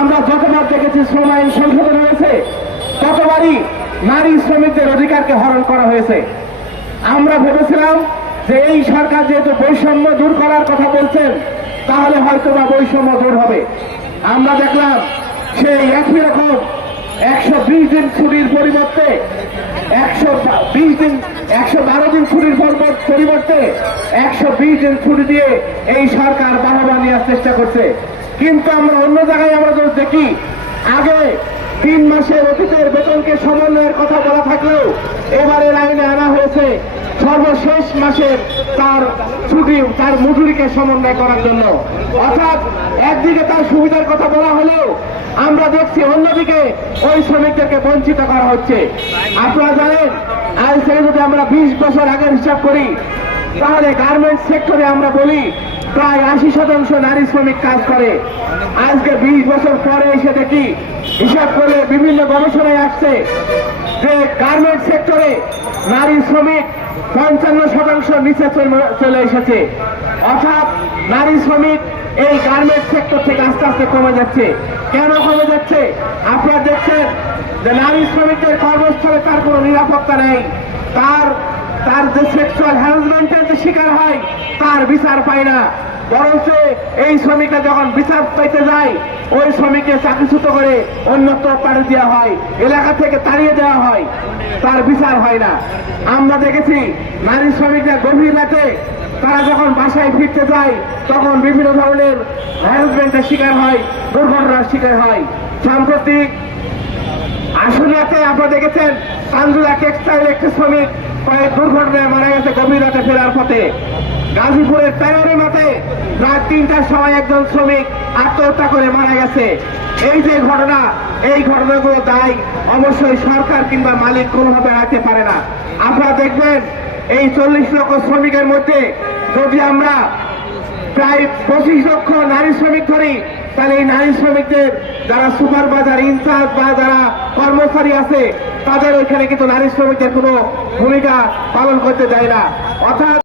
আমরা যতবার দেখেছি শ্রম আইন সংশোধন হয়েছে, ততবারই নারী শ্রমিকদের অধিকারকে হরণ করা হয়েছে। আমরা ভেবেছিলাম যে এই সরকার যেহেতু বৈষম্য দূর করার কথা বলছেন, তাহলে হয়তো বা বৈষম্য দূর হবে। আমরা দেখলাম সেই একই রকম একশো বিশ দিন ছুটির পরিবর্তে, একশো বিশ দিন, একশো বারো দিন ছুটির পরিবর- পরিবর্তে একশো বিশ দিন ছুটি দিয়ে এই সরকার বাহবা নেওয়ার চেষ্টা করছে। কিন্তু আমরা অন্য জায়গায় আমরা যদি দেখি, আগে তিন মাসের অতীতের বেতনকে সমন্বয়ের কথা বলা থাকলেও এবারে আইনে আনা হয়েছে সর্বশেষ মাসের তার ছুটি, তার মজুরিকে সমন্বয় করার জন্য। অর্থাৎ একদিকে তার সুবিধার কথা বলা হলেও আমরা দেখছি অন্যদিকে ওই শ্রমিকদেরকে বঞ্চিত করা হচ্ছে। আপনারা জানেন আজ থেকে যদি আমরা বিশ বছর আগের হিসাব করি। তাহলে গার্মেন্টস সেক্টরে আমরা বলি প্রায় আশি শতাংশ নারী শ্রমিক কাজ করে। আজকে বিশ বছর পরে এসে দেখি, হিসাব করে বিভিন্ন গবেষণায় আসছে যে গার্মেন্টস সেক্টরে নারী শ্রমিক পঞ্চান্ন শতাংশ নিচে চলে- এসেছে। অর্থাৎ নারী শ্রমিক এই গার্মেন্টস সেক্টর থেকে আস্তে আস্তে কমে যাচ্ছে। কেন কমে যাচ্ছে? আপনারা দেখছেন যে নারী শ্রমিকদের কর্মস্থলে তার কোনো নিরাপত্তা নেই। তার তার যে সেক্সুয়াল হ্যারাসমেন্টের যে শিকার হয়, তার বিচার পায় না। বরঞ্চ এই শ্রমিকরা যখন বিচার পাইতে যায়, ওই শ্রমিককে চাকরিচ্যুত করে অন্যত্র পাড়ি দেওয়া হয়, এলাকা থেকে তাড়িয়ে দেওয়া হয়। তার বিচার হয় না। আমরা দেখেছি, নারী শ্রমিকরা গভীর রাতে তারা যখন বাসায় ফিরতে যায়, তখন বিভিন্ন ধরনের হ্যারাসমেন্টের শিকার হয়, দুর্ঘটনার শিকার হয়। সাম্প্রতিক আশুলিয়াতে আপনারা দেখেছেন, তানজুলা টেক্সটাইল একটি শ্রমিক, কয়েক দুর্ঘটনায় মারা গেছে গভীর রাতে ফেরার পথে। গাজীপুরের প্যারোরে মাঠে রাত তিনটার সময় একজন শ্রমিক আত্মহত্যা করে মারা গেছে। এই যে ঘটনা, এই ঘটনাগুলো দায়, অবশ্যই সরকার কিংবা মালিক কোনোভাবে রাখতে পারে না। আপনারা দেখবেন, এই চল্লিশ লক্ষ শ্রমিকের মধ্যে যদি আমরা প্রায় পঁচিশ লক্ষ নারী শ্রমিক ধরি তাহলে এই নারী শ্রমিকদের যারা সুপার বাজার, ইনচার্জ বা যারা কর্মচারী আছে, তাদের ওইখানে কিন্তু নারী শ্রমিকদের কোনো ভূমিকা পালন করতে দেয় না। অর্থাৎ